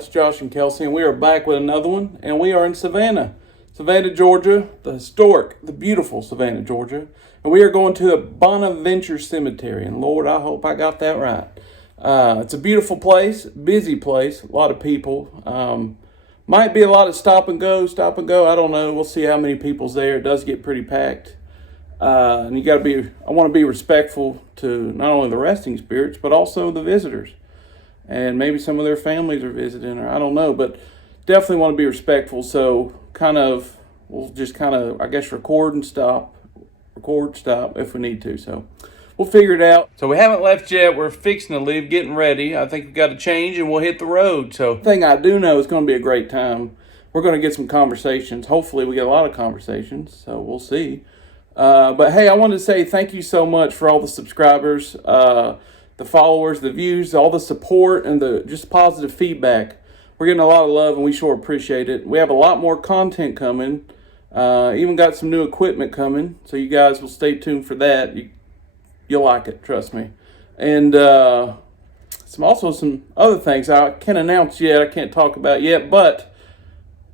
It's Josh and Kelsey, and we are back with another one, and we are in Savannah, Georgia, the historic, the beautiful Savannah, Georgia, and we are going to the Bonaventure Cemetery, and Lord, I hope I got that right. It's a beautiful place, busy place, a lot of people. Might be a lot of stop and go, I don't know. We'll see how many people's there. It does get pretty packed. And I want to be respectful to not only the resting spirits, but also the visitors. And maybe some of their families are visiting, or I don't know, but definitely want to be respectful. So we'll just I guess, record, stop if we need to. So we'll figure it out. So we haven't left yet. We're fixing to leave, getting ready. I think we've got to change and we'll hit the road. So the thing I do know is going to be a great time. We're going to get some conversations. Hopefully we get a lot of conversations. So we'll see. But hey, I wanted to say thank you so much for all the subscribers, the followers, the views, all the support, and the just positive feedback. We're getting a lot of love, and we sure appreciate it. We have a lot more content coming. Even got some new equipment coming, so you guys will stay tuned for that. You'll like it, trust me. And some other things I can't announce yet, I can't talk about yet, but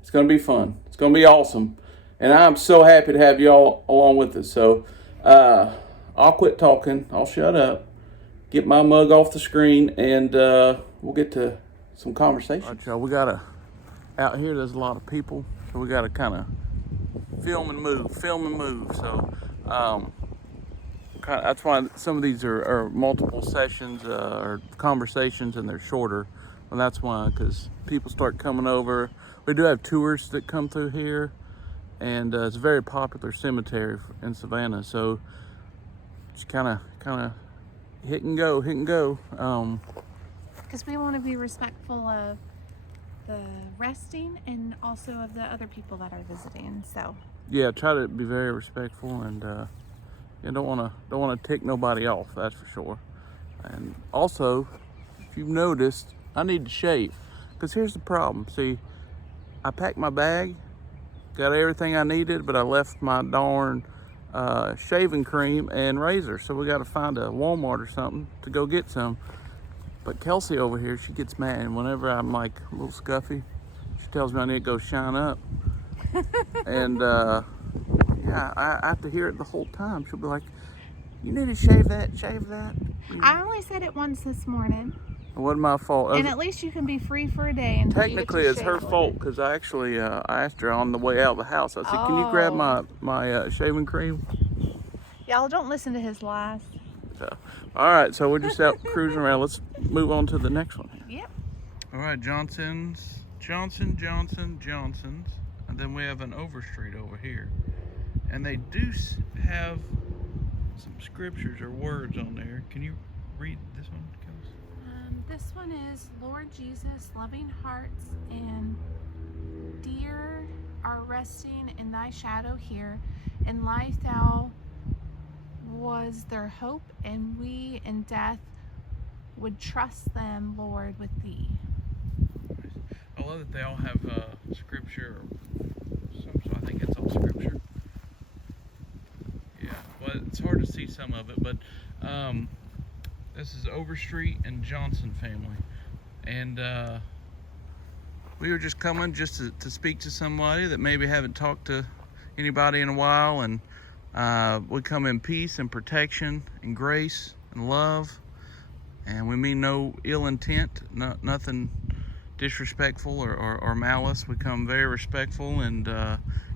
it's going to be fun. It's going to be awesome. And I'm so happy to have y'all along with us. So I'll quit talking. I'll shut up. Get my mug off the screen, and we'll get to some conversation. All right, y'all. Out here, there's a lot of people, so we got to kind of film and move. So that's why some of these are multiple sessions or conversations, and they're shorter. And that's why, because people start coming over. We do have tourists that come through here. And it's a very popular cemetery in Savannah, so it's kind of hit and go. Because we want to be respectful of the resting and also of the other people that are visiting. So yeah, try to be very respectful, and don't want to tick nobody off. That's for sure. And also, if you've noticed, I need to shave, because here's the problem. See, I packed my bag. Got everything I needed, but I left my darn shaving cream and razor. So we got to find a Walmart or something to go get some. But Kelsey over here, she gets mad. And whenever I'm like a little scuffy, she tells me I need to go shine up. And yeah, I have to hear it the whole time. She'll be like, you need to shave that. I only said it once this morning. It wasn't my fault. And at least you can be free for a day. Until technically, it's her fault, because I actually I asked her on the way out of the house. I said, "Can you grab my shaving cream?" Y'all don't listen to his lies. So, all right, so we're just out cruising around. Let's move on to the next one. Yep. All right, Johnson's, and then we have an Overstreet over here, and they do have some scriptures or words on there. Can you read this one, Kelsey? This one is, Lord Jesus, loving hearts and dear are resting in thy shadow here. In life thou was their hope, and we in death would trust them, Lord, with thee. I love that they all have scripture. So I think it's all scripture. Yeah, well, it's hard to see some of it, but this is Overstreet and Johnson family, and we were just coming just to speak to somebody that maybe haven't talked to anybody in a while, and we come in peace and protection and grace and love, and we mean no ill intent, nothing disrespectful or malice. We come very respectful, and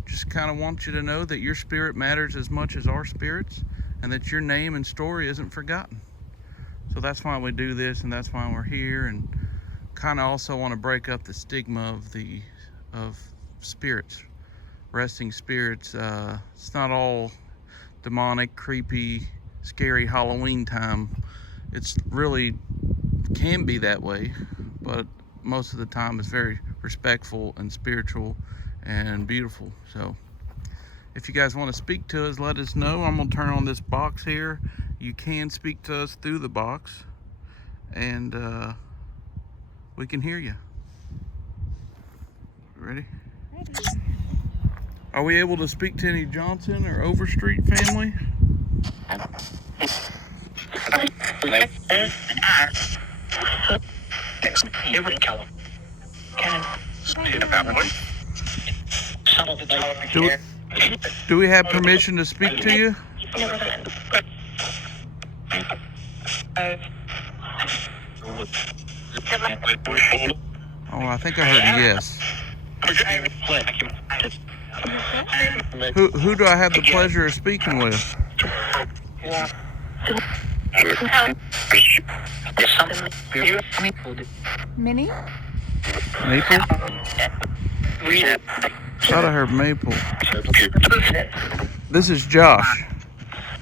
just kind of want you to know that your spirit matters as much as our spirits, and that your name and story isn't forgotten. So that's why we do this, and that's why we're here, and kind of also want to break up the stigma of spirits, resting spirits. It's not all demonic, creepy, scary Halloween time. It's really can be that way, but most of the time it's very respectful and spiritual and beautiful. So if you guys want to speak to us, let us know. I'm gonna turn on this box here. You can speak to us through the box, and we can hear you. Ready? Ready. Are we able to speak to any Johnson or Overstreet family? Do we have permission to speak to you? Oh, I think I heard a yes. Who do I have the pleasure of speaking with? Minnie? Maple? Thought I heard Maple. This is Josh.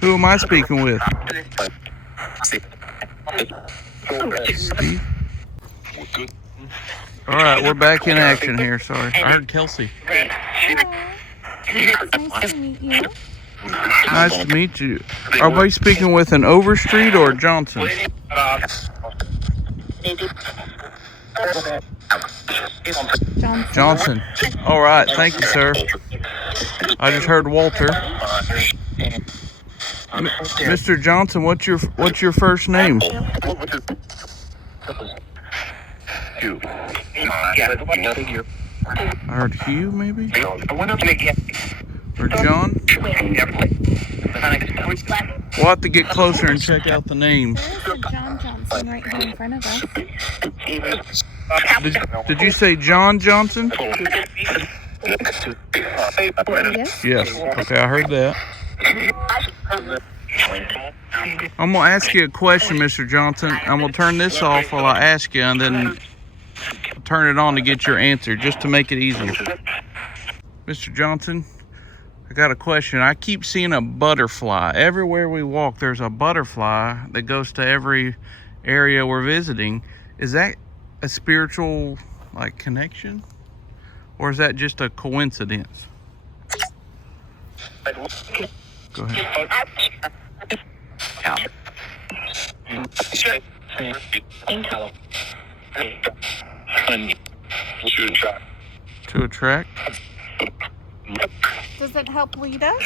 Who am I speaking with? Steve? Alright, we're back in action here, sorry. I heard Kelsey. Nice to meet you. Nice to meet you. Are we speaking with an Overstreet or Johnson? Johnson. Alright, thank you, sir. I just heard Walter. Mr. Johnson, what's your first name? I heard Hugh, maybe? Or John? We'll have to get closer and check out the name. There's a John Johnson right here in front of us. Did you say John Johnson? Yes. Yes. Okay, I heard that. I'm going to ask you a question, Mr. Johnson. I'm going to turn this off while I ask you, and then turn it on to get your answer, just to make it easier. Mr. Johnson, I got a question. I keep seeing a butterfly. Everywhere we walk, there's a butterfly that goes to every area we're visiting. Is that a spiritual, like, connection? Or is that just a coincidence? Go ahead. To attract? Does it help lead us?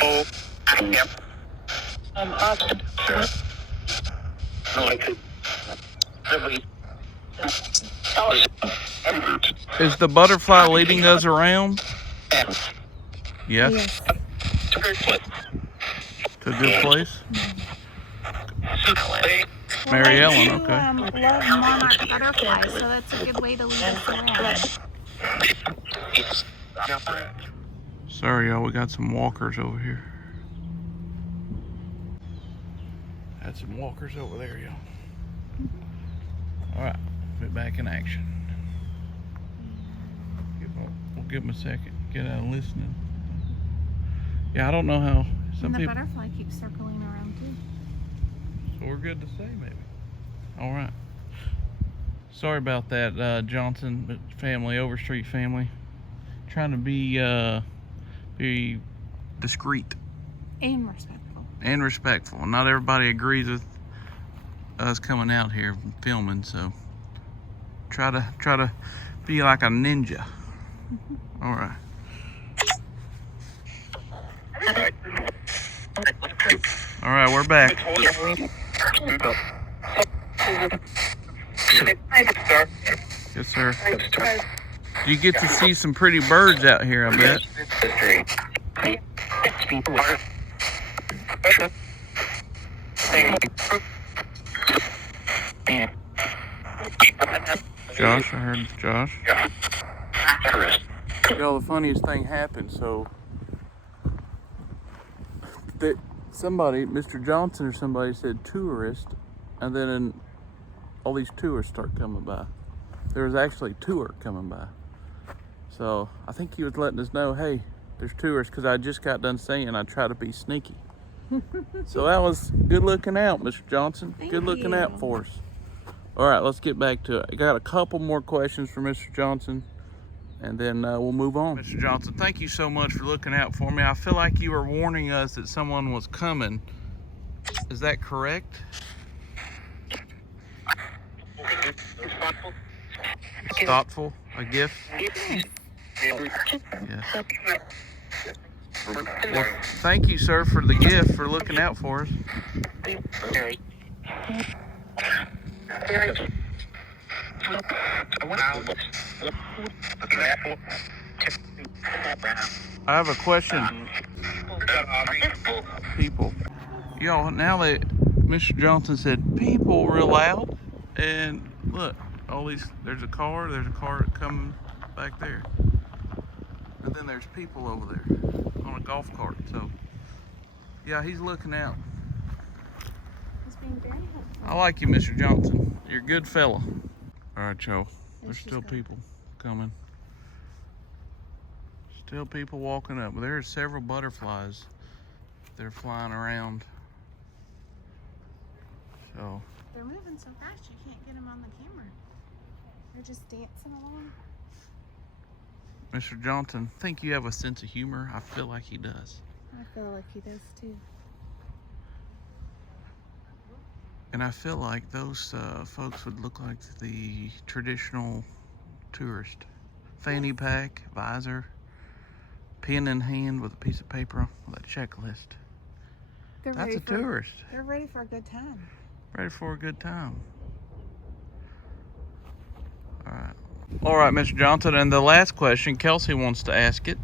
Is the butterfly leading us around? Yes. To a good place? Mary Ellen, okay. Love monarch butterflies, so that's a good way to lead us around. Sorry, y'all, we got some walkers over here. Had some walkers over there, y'all. Alright, get back in action. We'll give them a second. Get out of listening. Yeah, I don't know how some and the people... butterfly keeps circling around too. So we're good to say, maybe. Alright. Sorry about that, Johnson family, Overstreet family. Trying to be discreet. And respectful. And respectful. Not everybody agrees with us coming out here filming, so try to be like a ninja. All right. All right, we're back. Yes, sir. You get to see some pretty birds out here, I bet. Josh, I heard Josh. Y'all, the funniest thing happened. So, somebody, Mr. Johnson or somebody said tourist, and then all these tourists start coming by. There was actually a tour coming by. So, I think he was letting us know, hey, there's tourists, because I just got done saying I try to be sneaky. So that was good looking out, Mr. Johnson. Good looking out for us. All right, let's get back to it. I got a couple more questions for Mr. Johnson, and then we'll move on. Mr. Johnson, thank you so much for looking out for me. I feel like you were warning us that someone was coming. Is that correct? It's thoughtful, a gift? Yes. Well, thank you, sir, for the gift, for looking out for us. I have a question. People. Y'all, now that Mr. Johnson said people real loud, and look, there's a car coming back there. And then there's people over there on a golf cart. So, yeah, he's looking out. He's being very helpful. I like you, Mr. Johnson. You're a good fella. All right, Joe. There's still people coming. Still people walking up. There's several butterflies. They're flying around. So. They're moving so fast you can't get them on the camera. They're just dancing along. Mr. Johnson, think you have a sense of humor? I feel like he does. I feel like he does too. And I feel like those folks would look like the traditional tourist. Fanny pack, visor, pen in hand with a piece of paper with a checklist. That's a tourist. They're ready for a good time. Ready for a good time. All right, Mr. Johnson, and the last question, Kelsey wants to ask it.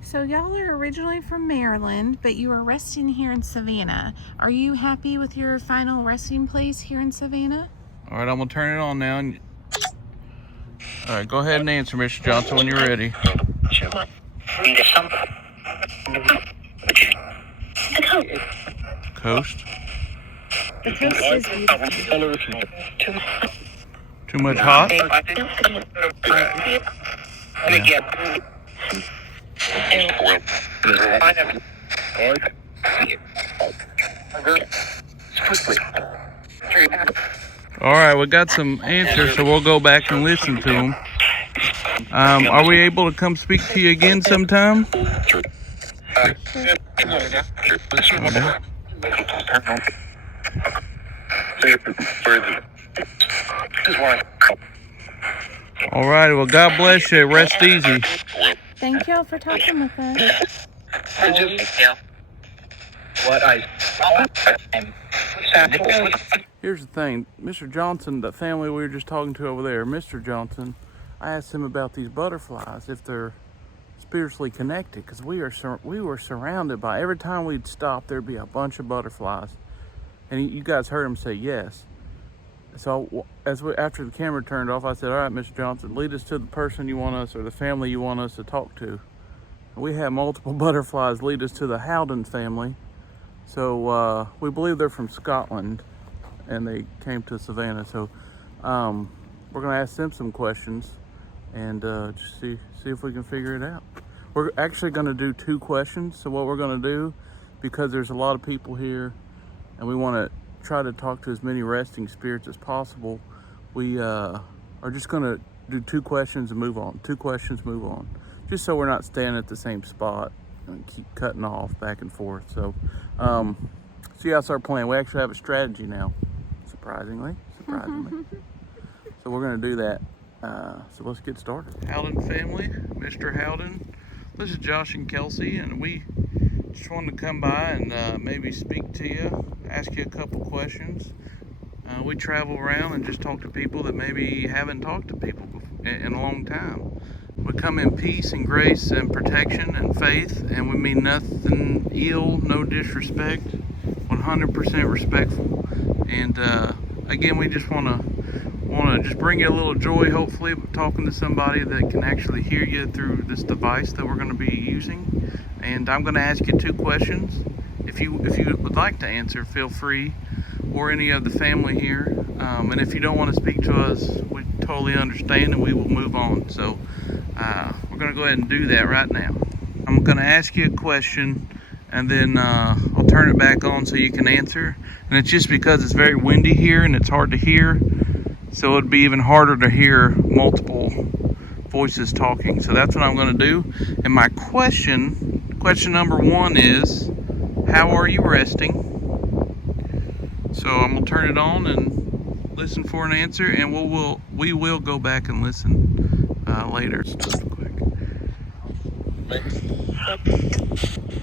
So y'all are originally from Maryland, but you are resting here in Savannah. Are you happy with your final resting place here in Savannah? All right, I'm gonna turn it on now. All right, go ahead and answer, Mr. Johnson, when you're ready. Coast. The coast is beautiful. Too much hot? All right, we got some answers, so we'll go back and listen to them. Are we able to come speak to you again sometime? All right, well, God bless you. Rest easy. Thank y'all for talking with us. Here's the thing, Mr. Johnson, the family we were just talking to over there, Mr. Johnson, I asked him about these butterflies, if they're spiritually connected, because we were surrounded by, every time we'd stop, there'd be a bunch of butterflies. And you guys heard him say yes. So after the camera turned off, I said, all right, Mr. Johnson, lead us to the person you want us, or the family you want us to talk to. We had multiple butterflies lead us to the Howden family. So we believe they're from Scotland, and they came to Savannah. So we're gonna ask them some questions and just see if we can figure it out. We're actually gonna do 2 questions. So what we're gonna do, because there's a lot of people here and we wanna try to talk to as many resting spirits as possible, we are just gonna do 2 questions and move on. 2 questions, move on. Just so we're not staying at the same spot and keep cutting off back and forth. So yeah, that's our plan. We actually have a strategy now, surprisingly. So we're gonna do that. So let's get started. Howden family, Mr. Howden. This is Josh and Kelsey, and we just wanted to come by and maybe speak to you, ask you a couple questions. We travel around and just talk to people that maybe haven't talked to people in a long time. We come in peace and grace and protection and faith, and we mean nothing ill, no disrespect, 100% respectful. And again, we just want to just bring you a little joy, hopefully, talking to somebody that can actually hear you through this device that we're going to be using. And I'm going to ask you 2 questions. If you would like to answer, feel free, or any of the family here. And if you don't want to speak to us, we totally understand, and we will move on. So we're going to go ahead and do that right now. I'm going to ask you a question, and then I'll turn it back on so you can answer. And it's just because it's very windy here and it's hard to hear, so it'd be even harder to hear multiple voices talking. So that's what I'm going to do. And my question number 1 is, how are you resting? So I'm going to turn it on and listen for an answer, and we will go back and listen later. Just quick.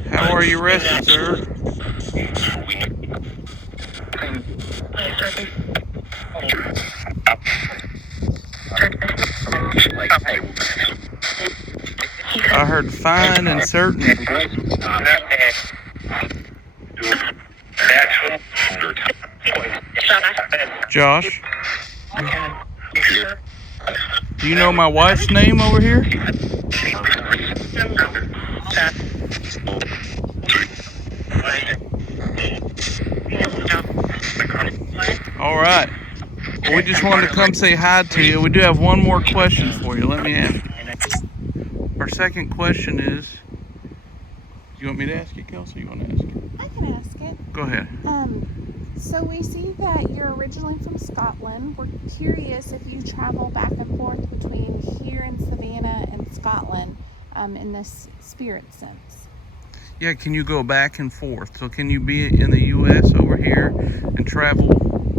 How are you resting, sir? I heard fine and certain. Josh, do you know my wife's name over here? All right. Well, we just wanted to come say hi to you. We do have one more question for you. Let me ask. Our second question is, do you want me to ask it, Kelsey? You want to ask it? I can ask it. Go ahead. So we see that you're originally from Scotland. We're curious if you travel back and forth between here in Savannah and Scotland in this spirit sense. Yeah, can you go back and forth? So can you be in the U.S. over here and travel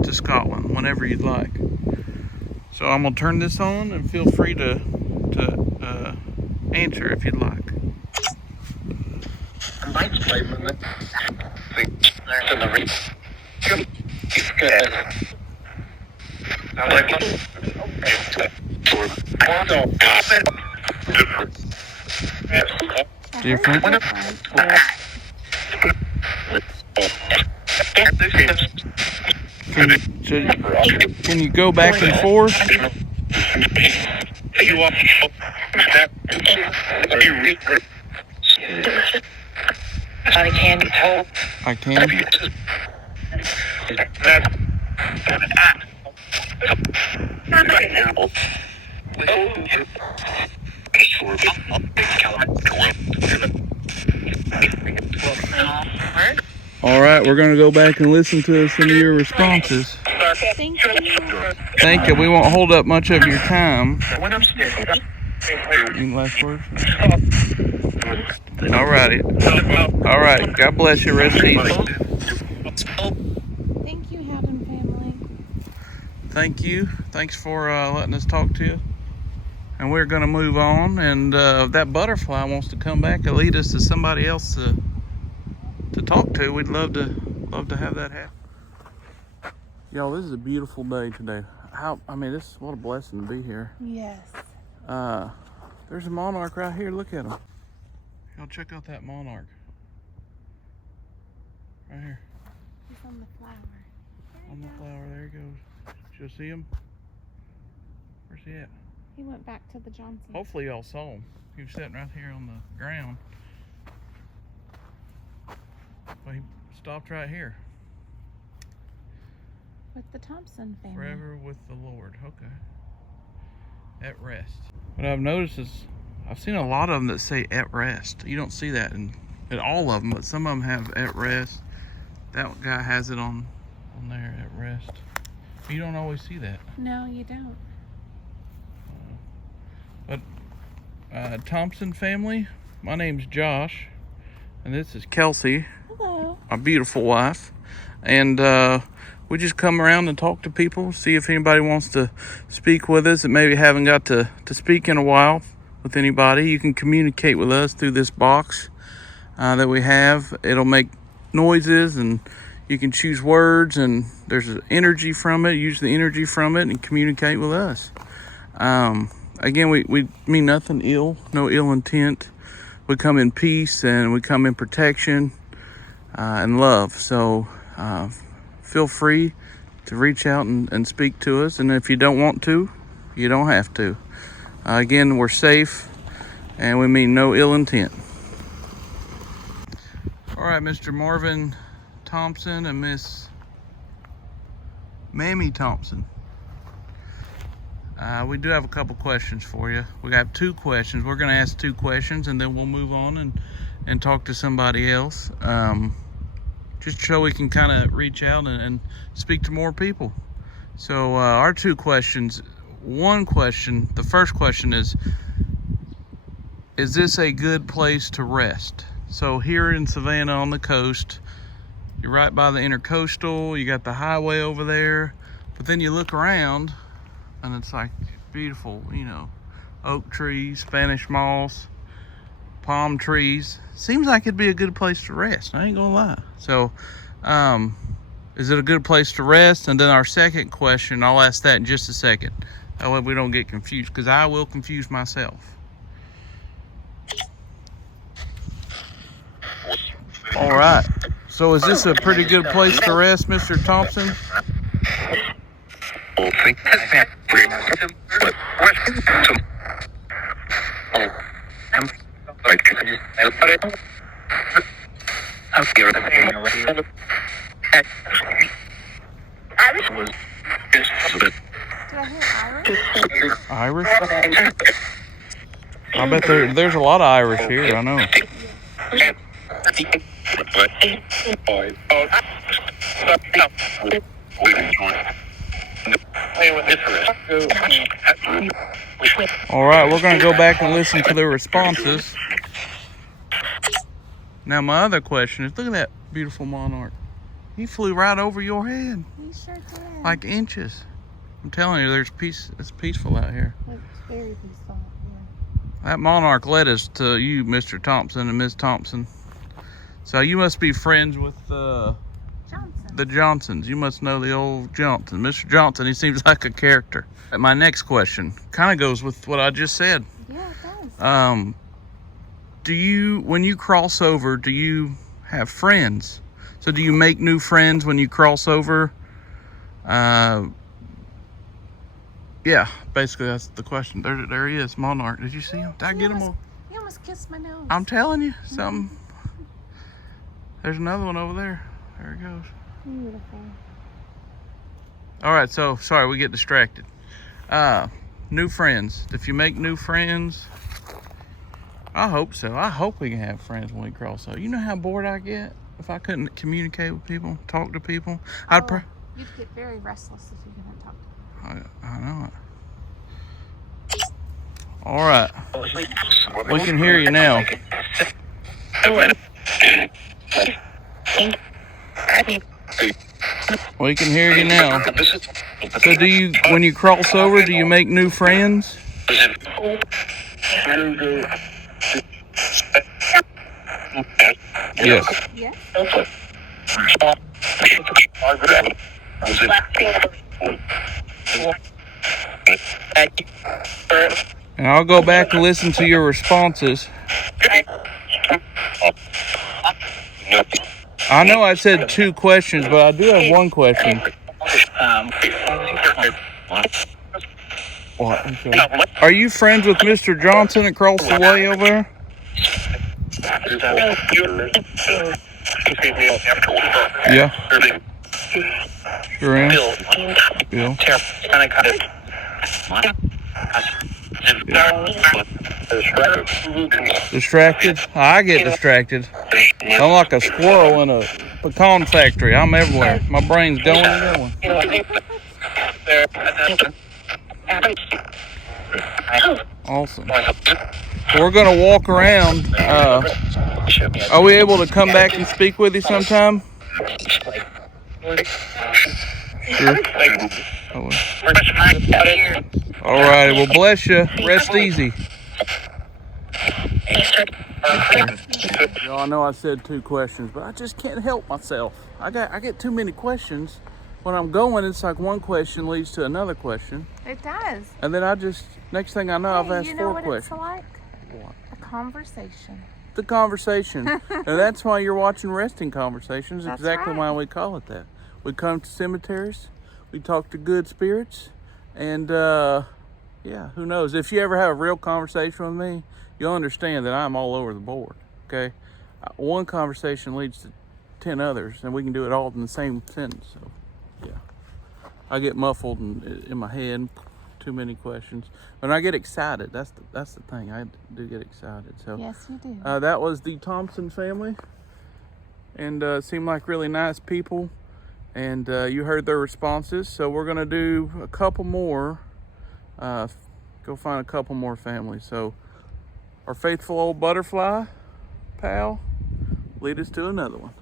to Scotland whenever you'd like? So I'm going to turn this on and feel free to answer if you'd like. Different. Can you go back and forth? I can. All right, we're going to go back and listen to some of your responses. Thank you. Thank you. We won't hold up much of your time. Any last words? All righty. All right. God bless you. Rest easy. Thank you, Howden family. Thank you. Thanks for letting us talk to you. And we're going to move on. And if that butterfly wants to come back and lead us to somebody else to talk to, we'd love to have that happen. Y'all, this is a beautiful day today. What a blessing to be here. Yes. There's a monarch right here. Look at him. Y'all check out that monarch. Right here. He's on the flower. On the flower, there he goes. Did you see him? Where's he at? He went back to the Johnson. Hopefully y'all saw him. He was sitting right here on the ground. Well, he stopped right here. With the Thompson family. Forever with the Lord. Okay. At rest. What I've noticed is I've seen a lot of them that say at rest. You don't see that in all of them, but some of them have at rest. That guy has it on there at rest. You don't always see that. No, you don't. But Thompson family, my name's Josh, and this is Kelsey. Hello. My beautiful wife. And we just come around and talk to people, see if anybody wants to speak with us that maybe haven't got to speak in a while with anybody. You can communicate with us through this box that we have. It'll make noises and you can choose words, and there's energy from it. Use the energy from it and communicate with us. Again, we mean nothing ill, no ill intent. We come in peace and we come in protection and love. So feel free to reach out and speak to us. And if you don't want to, you don't have to. Again, we're safe and we mean no ill intent. All right, Mr. Marvin Thompson and Miss Mamie Thompson. We do have a couple questions for you. We got 2 questions. We're going to ask 2 questions and then we'll move on and talk to somebody else. Just so we can kind of reach out and speak to more people. So our 2 questions. One question, the first question is this a good place to rest? So here in Savannah on the coast, you're right by the intercoastal, you got the highway over there, but then you look around and it's like beautiful, oak trees, Spanish moss, palm trees. Seems like it'd be a good place to rest, I ain't gonna lie. So is it a good place to rest? And then our second question, I'll ask that in just a second. That way we don't get confused, because I will confuse myself. All right. So is this a pretty good place to rest, Mr. Thompson? Did I hear Irish? Irish? I bet there's a lot of Irish here, I know. All right, we're going to go back and listen to the responses. Now, my other question is, look at that beautiful monarch. He flew right over your head. He sure did. Like inches. I'm telling you, there's peace. It's peaceful out here. It's very peaceful. That monarch led us to you, Mr. Thompson and Ms. Thompson. So you must be friends with the Johnsons. You must know the old Johnson. Mr. Johnson, he seems like a character. My next question kind of goes with what I just said. Yeah, it does. When you cross over, do you have friends? So do you make new friends when you cross over? Yeah, basically that's the question. There he is, monarch. Did you see him? Did I get him? You almost kissed my nose. I'm telling you, something. There's another one over there. There he goes. Beautiful. All right, so sorry we get distracted. New friends. If you make new friends, I hope so. I hope we can have friends when we cross over. You know how bored I get if I couldn't communicate with people, talk to people. You'd get very restless if you couldn't talk to them. I know it. All right, we can hear you now. We can hear you now. So when you cross over, do you make new friends? Yes. Yes. And I'll go back and listen to your responses. I know I said 2 questions, but I do have 1 question. What? Okay. Are you friends with Mr. Johnson across the way over there? Yeah. Sure am. Bill. Distracted? I get distracted. I'm like a squirrel in a pecan factory. I'm everywhere. My brain's going and going. Awesome. We're going to walk around. Are we able to come back and speak with you sometime? Sure. All righty. Well, bless you. Rest easy. Y'all know I said 2 questions, but I just can't help myself. I get too many questions. When I'm going, it's like one question leads to another question. It does. And then next thing I know, I've asked 4 questions. You know what it's like? What? A conversation. The conversation. And that's why you're watching Resting Conversations. That's exactly right. why we call it that. We come to cemeteries, we talk to good spirits, and yeah, who knows? If you ever have a real conversation with me, you'll understand that I'm all over the board, okay? One conversation leads to 10 others, and we can do it all in the same sentence. So, yeah. I get muffled in my head, too many questions. When I get excited, that's the thing. I do get excited. So yes, you do. That was the Thompson family, and seemed like really nice people. And you heard their responses. So we're gonna do a couple more. Go find a couple more families. So our faithful old butterfly pal, lead us to another one.